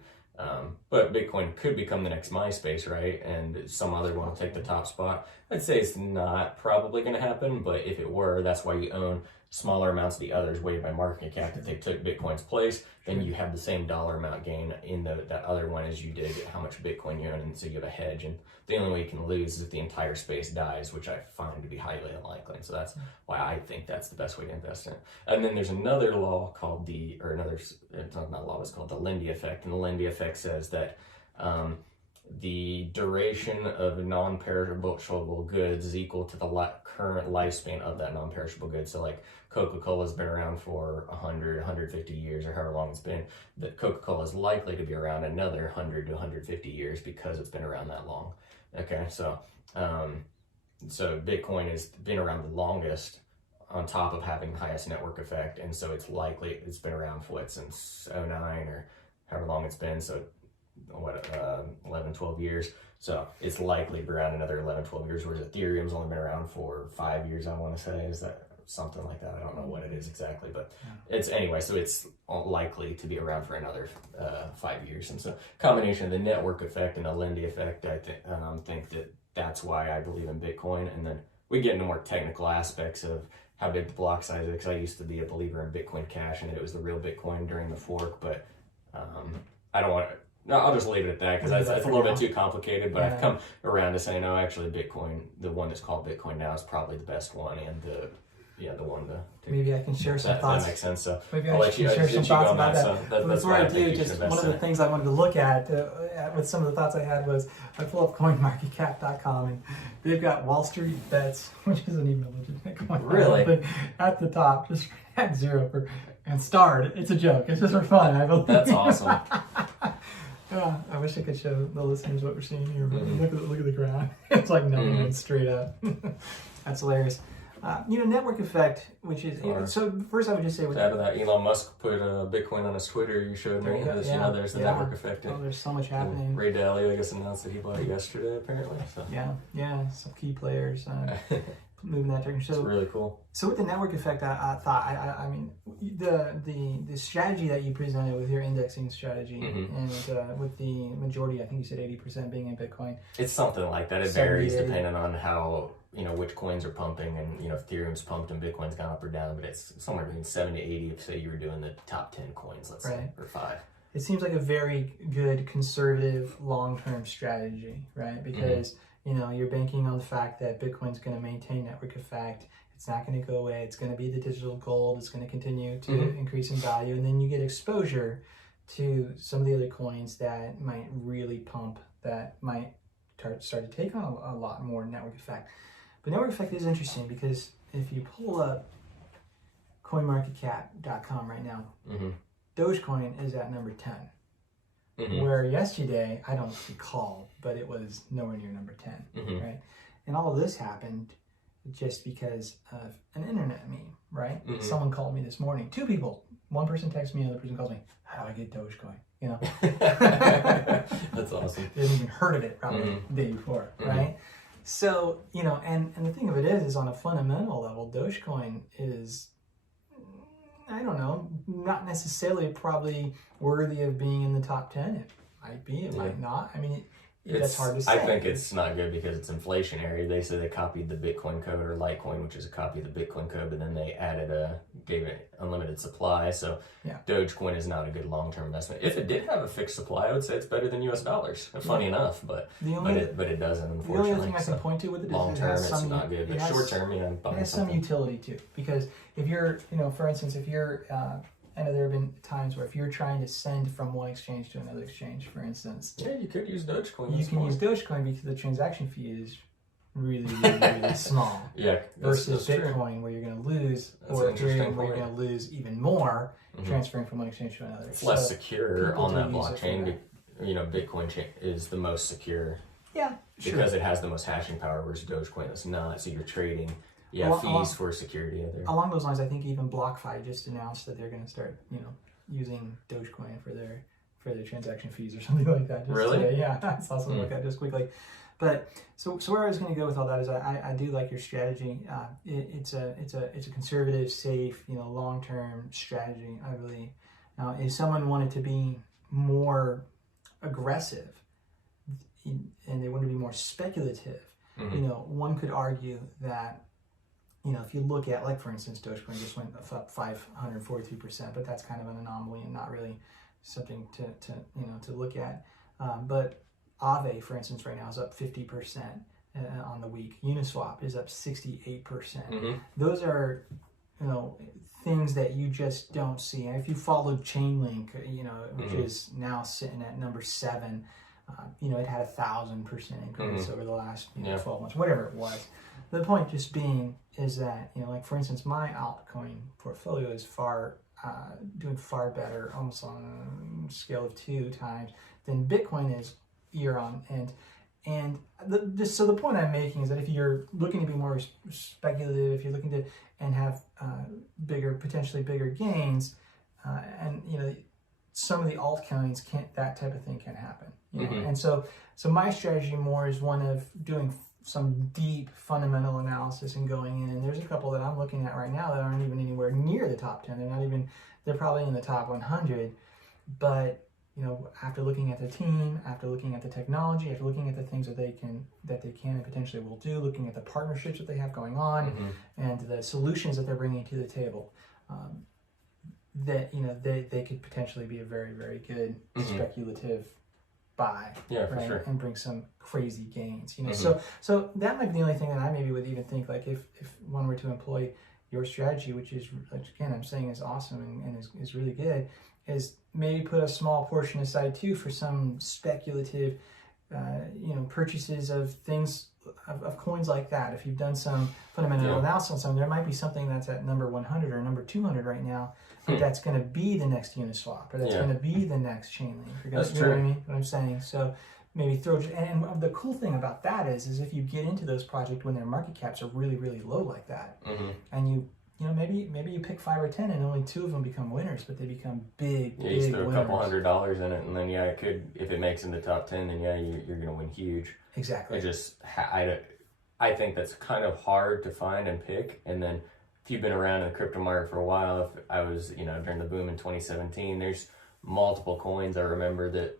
but Bitcoin could become the next MySpace, right? And some other one will take the top spot. I'd say it's not probably going to happen, but if it were, that's why you own smaller amounts of the others weighted by market cap. If they took Bitcoin's place, then you have the same dollar amount gain in that other one as you did how much Bitcoin you own, and so you have a hedge. And the only way you can lose is if the entire space dies, which I find to be highly unlikely. And so that's why I think that's the best way to invest in it. And then there's another law called it's not law, it's called the Lindy effect. And the Lindy effect says that the duration of non-perishable goods is equal to the current lifespan of that non-perishable good. So like Coca-Cola's been around for 100, 150 years, or however long it's been. That Coca-Cola is likely to be around another 100 to 150 years because it's been around that long. Okay, so Bitcoin has been around the longest, on top of having the highest network effect, and so it's likely it's been around for since 09 or however long it's been. So 11, 12 years. So it's likely to be around another 11, 12 years, whereas Ethereum's only been around for 5 years, I want to say. Is that something like that? I don't know what it is exactly, but it's anyway, so it's likely to be around for another 5 years. And so combination of the network effect and the Lindy effect, I think that's why I believe in Bitcoin. And then we get into more technical aspects of how big the block size is, because I used to be a believer in Bitcoin Cash and it was the real Bitcoin during the fork, but I don't want to. No, I'll just leave it at that because that's a little bit too complicated, but I've come around to saying, no, actually Bitcoin, the one that's called Bitcoin now, is probably the best one, and the one to maybe I can share some thoughts. That makes sense. So maybe I can share some thoughts about that. So but before I do, just one of the things I wanted to look at with some of the thoughts I had was I pull up CoinMarketCap.com and they've got WallStreetBets, which isn't even a legitimate coin. Really? At the top, just at zero and starred. It's a joke. It's just for fun. I believe. That's awesome. Yeah, I wish I could show the listeners what we're seeing here, but look at the ground. It's like no straight up. That's hilarious. Network effect, which is so. First, I would just say, to add to that, Elon Musk put Bitcoin on his Twitter. You showed me. There's the network effect. Oh, there's so much happening. And Ray Dalio, I guess, announced that he bought it yesterday, apparently. So. Yeah, some key players moving that direction. So it's really cool. So with the network effect, I thought, I mean, the strategy that you presented with your indexing strategy, and with the majority, I think you said 80% being in Bitcoin. It's something like that. It varies depending on how, which coins are pumping, and, Ethereum's pumped and Bitcoin's gone up or down, but it's somewhere between 70 to 80 if, say, you were doing the top 10 coins, let's say, or 5. It seems like a very good, conservative, long-term strategy, right? Because, you're banking on the fact that Bitcoin's going to maintain network effect. It's not going to go away. It's going to be the digital gold. It's going to continue to increase in value. And then you get exposure to some of the other coins that might really pump, that might start to take on a lot more network effect. But network effect is interesting because if you pull up CoinMarketCap.com right now, Dogecoin is at number 10. Where yesterday, I don't recall, but it was nowhere near number 10, right? And all of this happened just because of an internet meme, right? Someone called me this morning. 2 people. One person texts me, another person calls me. How do I get Dogecoin? That's awesome. They hadn't even heard of it probably the day before, right? So, and the thing of it is on a fundamental level, Dogecoin is, I don't know, not necessarily probably worthy of being in the top 10. It might be, it might not. I mean, that's hard to say. I think it's not good because it's inflationary. They say they copied the Bitcoin code, or Litecoin, which is a copy of the Bitcoin code, but then they gave it unlimited supply. So Dogecoin is not a good long-term investment. If it did have a fixed supply, I would say it's better than US dollars. Funny enough, but it doesn't, unfortunately. The only other thing I can point to with it is long-term, it's not good. But short-term, it has some utility too. Because if you're, for instance, if you're, I know there have been times where if you're trying to send from one exchange to another exchange, for instance. Yeah, you could use Dogecoin. You can use Dogecoin because the transaction fee is really, really, really small. Versus Bitcoin, where you're going to lose, or Ethereum, where you're going to lose even more transferring from one exchange to another. It's less secure on that blockchain. Bitcoin is the most secure. Yeah, because it has the most hashing power, whereas Dogecoin is not. So you're trading. Fees for security there. Along those lines, I think even BlockFi just announced that they're going to start, using Dogecoin for for their transaction fees or something like that. Just Really? today. Yeah, I saw something like that just quickly. But so where I was going to go with all that is I do like your strategy. It's a conservative, safe, long-term strategy. I really. Now, if someone wanted to be more aggressive and they wanted to be more speculative, one could argue that, if you look at, like, for instance, Dogecoin just went up 543%, but that's kind of an anomaly and not really something to look at. But Aave, for instance, right now is up 50% on the week. Uniswap is up 68%. Those are, things that you just don't see. And if you followed Chainlink, which is now sitting at number 7, it had 1,000% increase over the last 12 months, whatever it was. The point just being is that, like, for instance, my altcoin portfolio is doing far better, almost on a scale of 2 times than Bitcoin is year on. And so the point I'm making is that if you're looking to be more speculative, if you're looking to and have potentially bigger gains, and some of the altcoins that type of thing can happen. And so my strategy more is one of doing some deep fundamental analysis and going in. And there's a couple that I'm looking at right now that aren't even anywhere near the top 10. They're probably in the top 100, but after looking at the team, after looking at the technology, after looking at the things that they can and potentially will do, looking at the partnerships that they have going on, and the solutions that they're bringing to the table, that they could potentially be a very, very good speculative buy, yeah, for sure, and bring some crazy gains. So that might be the only thing that I maybe would even think, like, if one were to employ your strategy, which again I'm saying is awesome and is really good, is maybe put a small portion aside too for some speculative, purchases of things, of coins like that. If you've done some fundamental analysis on some, there might be something that's at number 100 or number 200 right now, but that's going to be the next Uniswap, or that's going to be the next Chainlink. That's true. Know what I mean? What I'm saying. So maybe and the cool thing about that is if you get into those projects when their market caps are really, really low like that, and you maybe you pick 5 or 10 and only 2 of them become winners, but they become big, you big throw winners. a couple $100 in it, and then it could, if it makes in the top 10, then you're going to win huge. Exactly. I think that's kind of hard to find and pick. And then if you've been around in the crypto market for a while, if I was, during the boom in 2017, there's multiple coins I remember that,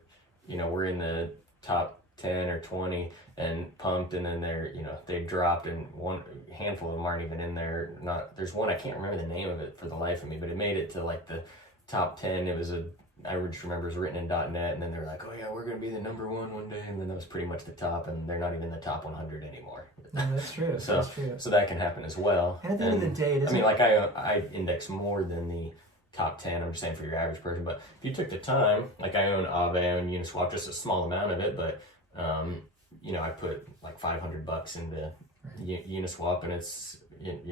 were in the top 10 or 20 and pumped, and then they dropped, and one handful of them aren't even in there. There's one, I can't remember the name of it for the life of me, but it made it to like the top 10. It was I just remember it was written in .NET, and then they're like, oh yeah, we're going to be the number 1 one day, and then that was pretty much the top, and they're not even the top 100 anymore. No, that's true. That's true. So that can happen as well. And at the end of the day, I index more than the top 10. I'm just saying for your average person, but if you took the time, like I own Aave, I own Uniswap, just a small amount of it, but I put like $500 into Uniswap, and it's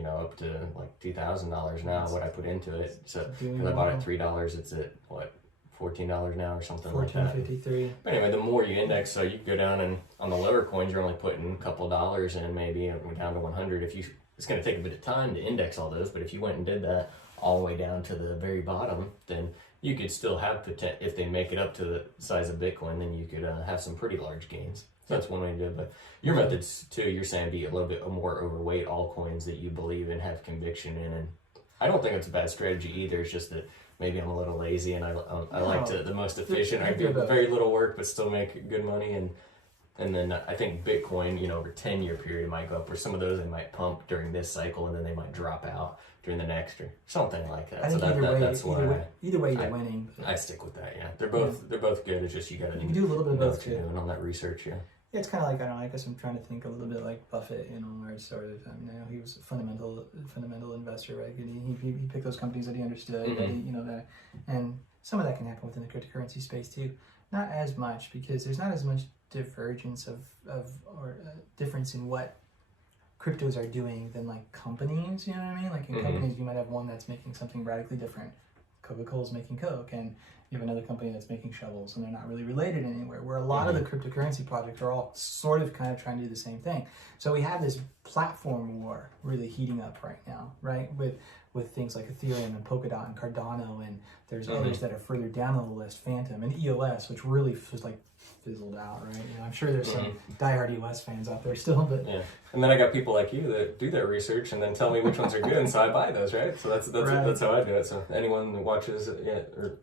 up to like $2,000 now. What I put into it, so because I bought it at $3, it's at what, $14 now or something like that. $14.53. But anyway, the more you index, so you can go down, and on the lower coins, you're only putting a couple dollars in, maybe down to 100. It's going to take a bit of time to index all those, but if you went and did that all the way down to the very bottom, then you could still have if they make it up to the size of Bitcoin, then you could have some pretty large gains. So that's one way to do it. But your methods too, you're saying be a little bit more overweight altcoins that you believe in, have conviction in, and I don't think it's a bad strategy either. It's just that maybe I'm a little lazy, and I like the most efficient. I do very little work but still make good money, and then I think Bitcoin, over a 10-year period, might go up, where some of those they might pump during this cycle, and then they might drop out during the next, or something like that. I think either way you're winning. I stick with that. Yeah, they're both good. It's just you can do a little bit of both too. And on that research, yeah. Yeah, it's kind of like, I guess I'm trying to think a little bit like Buffett, where it's sort of, I know he was a fundamental investor, right? He picked those companies that he understood, that and some of that can happen within the cryptocurrency space too. Not as much, because there's not as much divergence or difference in what cryptos are doing than like companies, you know what I mean? Like in companies, you might have one that's making something radically different. Coca-Cola's making Coke, and you have another company that's making shovels, and they're not really related anywhere, where a lot of the cryptocurrency projects are all sort of kind of trying to do the same thing. So we have this platform war really heating up right now, right? with things like Ethereum and Polkadot and Cardano, and there's others that are further down on the list, Phantom and EOS, which really was like fizzled out, right? I'm sure there's some diehard EOS fans out there still, but And then I got people like you that do their research and then tell me which ones are good, and so I buy those, right? So that's how I do it. So anyone that watches or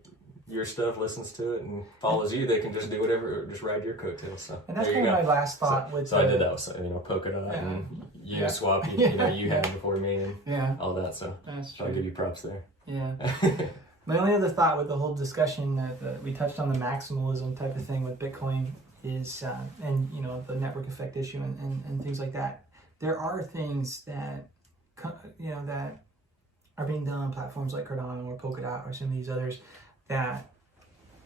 your stuff, listens to it, and follows you, they can just do whatever, just ride your coattails. So and that's kind of my last thought. So I did that with Polkadot and Uniswap. You had before me and all that. So I'll give you props there. Yeah. My only other thought with the whole discussion that we touched on the maximalism type of thing with Bitcoin is, and the network effect issue and things like that. There are things that that are being done on platforms like Cardano or Polkadot or some of these others that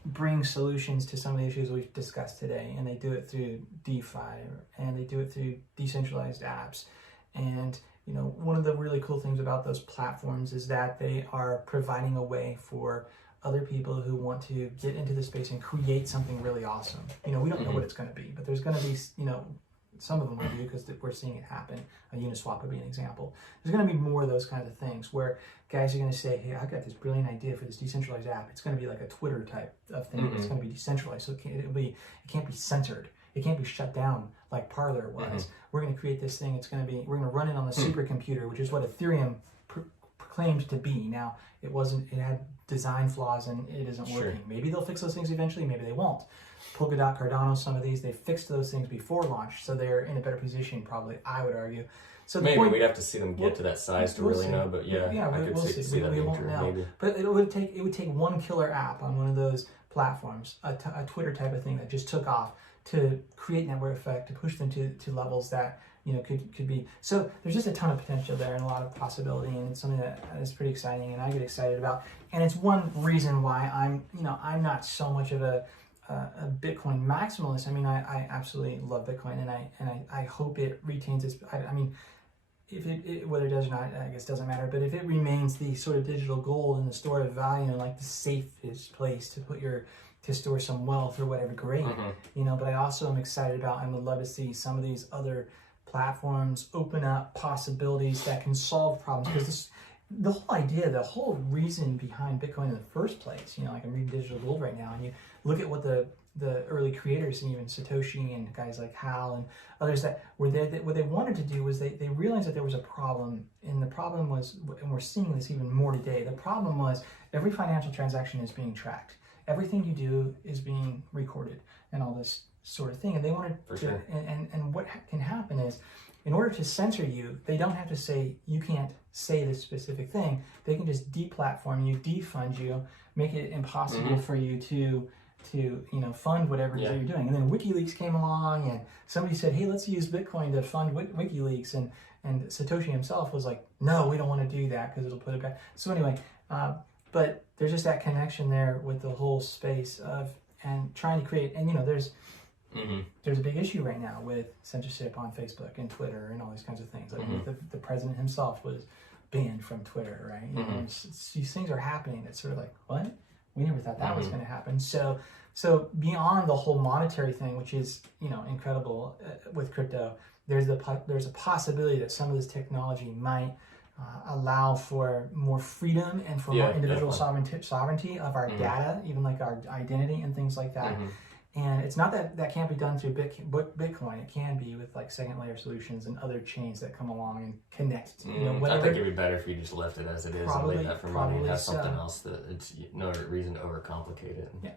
bring solutions to some of the issues we've discussed today, and they do it through DeFi and they do it through decentralized apps. And one of the really cool things about those platforms is that they are providing a way for other people who want to get into the space and create something really awesome. We don't know what it's going to be, but there's going to be, some of them we do because we're seeing it happen. A Uniswap would be an example. There's going to be more of those kinds of things where guys are going to say, hey, I've got this brilliant idea for this decentralized app. It's going to be like a Twitter type of thing. It's going to be decentralized, so it can't be censored. It can't be shut down like Parler was. We're going to create this thing. We're going to run it on the supercomputer, which is what Ethereum proclaimed to be. Now, it wasn't. It had design flaws and it isn't working. Maybe they'll fix those things eventually. Maybe they won't. Polkadot, Cardano, some of these, they fixed those things before launch, so they're in a better position, probably, I would argue. So maybe we'd have to see them get to that size to really know, but I could see that being true. Maybe. But it would take one killer app on one of those platforms, a Twitter type of thing that just took off, to create network effect, to push them to levels that could be. So there's just a ton of potential there and a lot of possibility, and it's something that is pretty exciting and I get excited about. And it's one reason why I'm not so much of a Bitcoin maximalist. I mean, I absolutely love Bitcoin, and I hope it retains its. I mean, if it whether it does or not, I guess doesn't matter. But if it remains the sort of digital gold and the store of value and like the safest place to store some wealth or whatever, great. But I also am excited about and would love to see some of these other platforms open up possibilities that can solve problems, because the whole idea, the whole reason behind Bitcoin in the first place, like I'm reading Digital Gold right now, and you look at what the early creators, and even Satoshi and guys like Hal and others that were there, what they wanted to do was they realized that there was a problem, and the problem was, and we're seeing this even more today, the problem was every financial transaction is being tracked. Everything you do is being recorded and all this sort of thing. And they wanted and what can happen is, in order to censor you, they don't have to say, you can't say this specific thing. They can just deplatform you, defund you, make it impossible for you to fund whatever it is that you're doing. And then WikiLeaks came along, and somebody said, hey, let's use Bitcoin to fund WikiLeaks. And Satoshi himself was like, no, we don't want to do that because it'll put it back. So anyway, but there's just that connection there with the whole space of, and trying to create, and there's a big issue right now with censorship on Facebook and Twitter and all these kinds of things. I mean, the president himself was banned from Twitter, right? These things are happening. It's sort of like, what? We never thought that was going to happen. So beyond the whole monetary thing, which is incredible with crypto, there's a possibility that some of this technology might allow for more freedom and for more individual sovereignty of our data, even like our identity and things like that. And it's not that can't be done through Bitcoin. It can be with like second layer solutions and other chains that come along and connect. I think it'd be better if you just left it as it is and leave that for money and have something else that it's no reason to overcomplicate it. Yeah.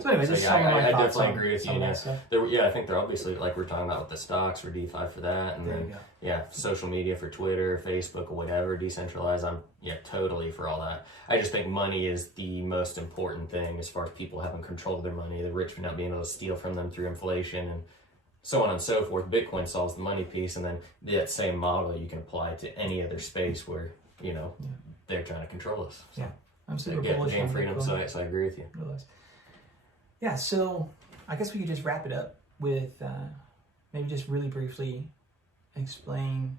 So anyway, I definitely agree with you. I think they're obviously, like we're talking about with the stocks or DeFi for that, and then social media for Twitter, Facebook, or whatever, decentralized. I'm totally for all that. I just think money is the most important thing as far as people having control of their money, the rich not being able to steal from them through inflation and so on and so forth. Bitcoin solves the money piece, and then that same model you can apply to any other space where they're trying to control us. So, I'm super bullish on freedom. So I agree with you. Yeah, so I guess we could just wrap it up with maybe just really briefly explain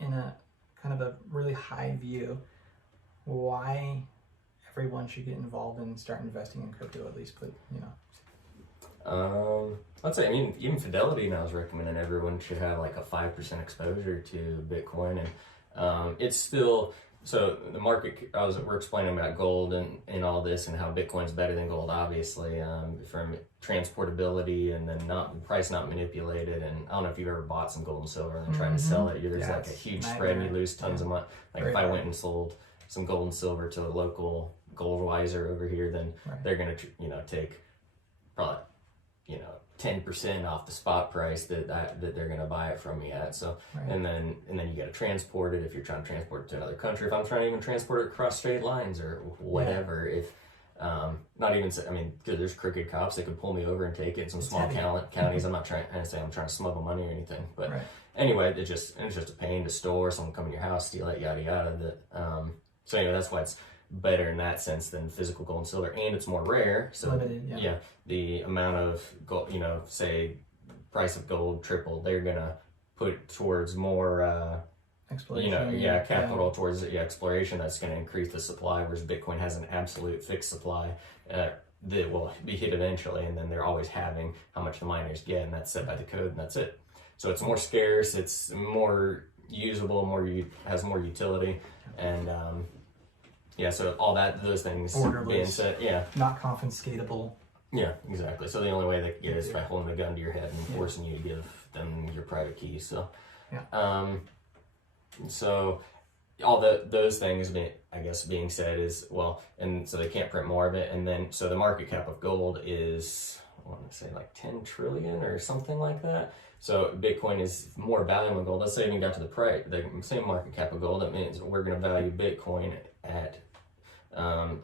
in a kind of a really high view why everyone should get involved and start investing in crypto, at least. But I'd say, even Fidelity now is recommending everyone should have like a 5% exposure to Bitcoin, and it's still So the market, we're explaining about gold and all this and how Bitcoin's better than gold, obviously, from transportability and then price not manipulated. And I don't know if you've ever bought some gold and silver and then tried to sell it. There's like a huge spread and you lose tons of money. Like if I went and sold some gold and silver to a local gold wiser over here, then they're going to, take probably, 10% off the spot price that they're going to buy it from me at. So, and then you got to transport it if you're trying to transport it to another country. If I'm trying to even transport it across state lines or whatever, if not even, I mean, there's crooked cops that could pull me over and take it in some small counties. I'm not trying to smuggle money or anything, but anyway, it's just a pain to store. Someone come in your house, steal it, yada yada. So anyway, that's why it's better in that sense than physical gold and silver, and it's more rare. So limited, the amount of gold, say price of gold tripled, they're gonna put towards more exploration, capital towards exploration. That's gonna increase the supply, whereas Bitcoin has an absolute fixed supply that will be hit eventually, and then they're always having how much the miners get, and that's set by the code, and that's it. So it's more scarce, it's more usable, has more utility, and so all those things being said, not confiscatable. Yeah, exactly. So the only way they can get it is by holding a gun to your head and forcing you to give them your private keys. So, so all those things being said is, well, and so they can't print more of it, and then so the market cap of gold is, I want to say like 10 trillion or something like that. So Bitcoin is more valuable than gold. Let's say we got to the same market cap of gold. That means we're going to value Bitcoin at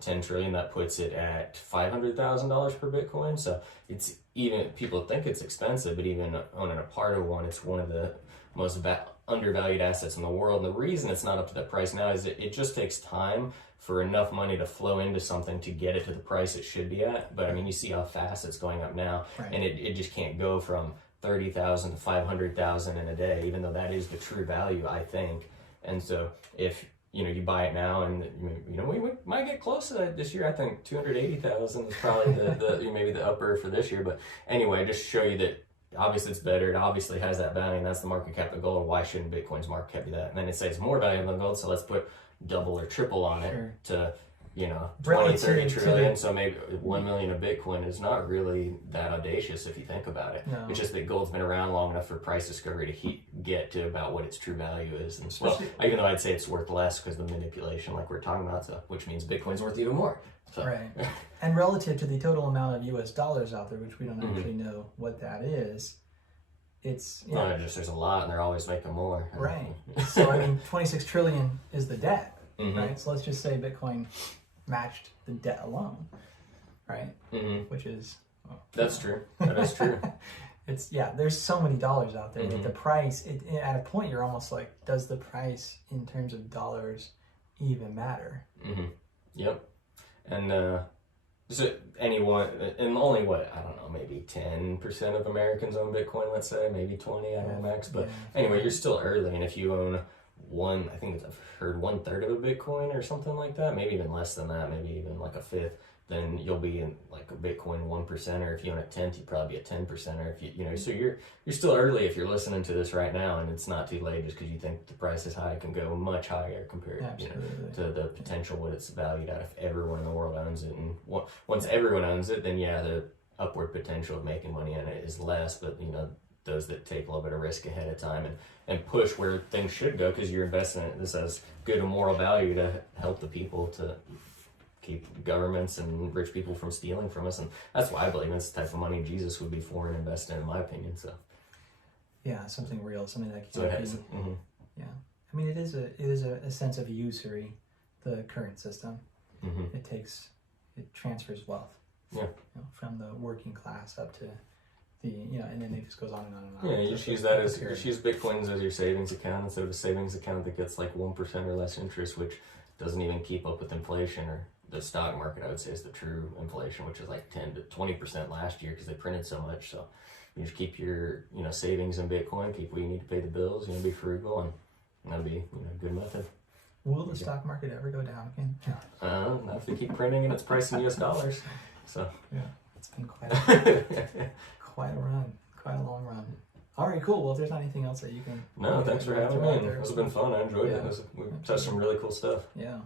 10 trillion. That puts it at $500,000 per Bitcoin. So it's even, people think it's expensive, but even owning a part of one, it's one of the most undervalued assets in the world. And the reason it's not up to that price now is that it just takes time for enough money to flow into something to get it to the price it should be at. But I mean, you see how fast it's going up now, and it just can't go from 30,000 to 500,000 in a day, even though that is the true value, I think. And so if you buy it now, and we might get close to that this year. I think 280,000 is probably the maybe the upper for this year. But anyway, just show you that obviously it's better. It obviously has that value, and that's the market cap of gold. Why shouldn't Bitcoin's market cap be that? And then it says more valuable than gold, so let's put double or triple on it to 20, 30 trillion. So maybe 1 million of Bitcoin is not really that audacious if you think about it. No. It's just that gold's been around long enough for price discovery to get to about what its true value is. And well, even though I'd say it's worth less because of the manipulation like we're talking about, so, which means Bitcoin's worth even more. So. Right. And relative to the total amount of US dollars out there, which we don't actually know what that is, it's there's a lot and they're always making more. Right. So I mean 26 trillion is the debt, right? So let's just say Bitcoin matched the debt alone, right? Which is that's true. That is true. It's there's so many dollars out there that the price at a point you're almost like, does the price in terms of dollars even matter? Yep. And so anyone, and only I don't know, maybe 10% of Americans own Bitcoin, let's say, maybe 20, I don't know max, but anyway, you're still early, and if you own I think I've heard 1/3 of a Bitcoin or something like that, maybe even less than that, maybe even like a fifth, then you'll be in like a Bitcoin 1%, or if you own a 10th, you'd probably be a 10%, or if you so you're still early if you're listening to this right now, and it's not too late just because you think the price is high. It can go much higher compared to the potential what it's valued at if everyone in the world owns it. And once everyone owns it, then the upward potential of making money in it is less, but those that take a little bit of risk ahead of time and push where things should go, because you're investing in it. This has good and moral value to help the people, to keep governments and rich people from stealing from us. And that's why I believe it's the type of money Jesus would be for and invest in my opinion. So something real, something that I mean, it is a sense of usury, the current system. It transfers wealth from the working class up to and then it just goes on and on and on. Yeah, you just use Bitcoins as your savings account instead of a savings account that gets like 1% or less interest, which doesn't even keep up with inflation. Or the stock market, I would say, is the true inflation, which is like 10 to 20% last year because they printed so much. So you just keep your savings in Bitcoin, keep what you need to pay the bills, be frugal, and that'll be a good method. Will the stock market ever go down again? Not if they keep printing and it's priced in US dollars. So it's been quite a run, quite a long run. All right, cool. Well, if there's not anything else that you can... No, thanks for having me. It It's been fun. I enjoyed it. We touched some really cool stuff. Yeah.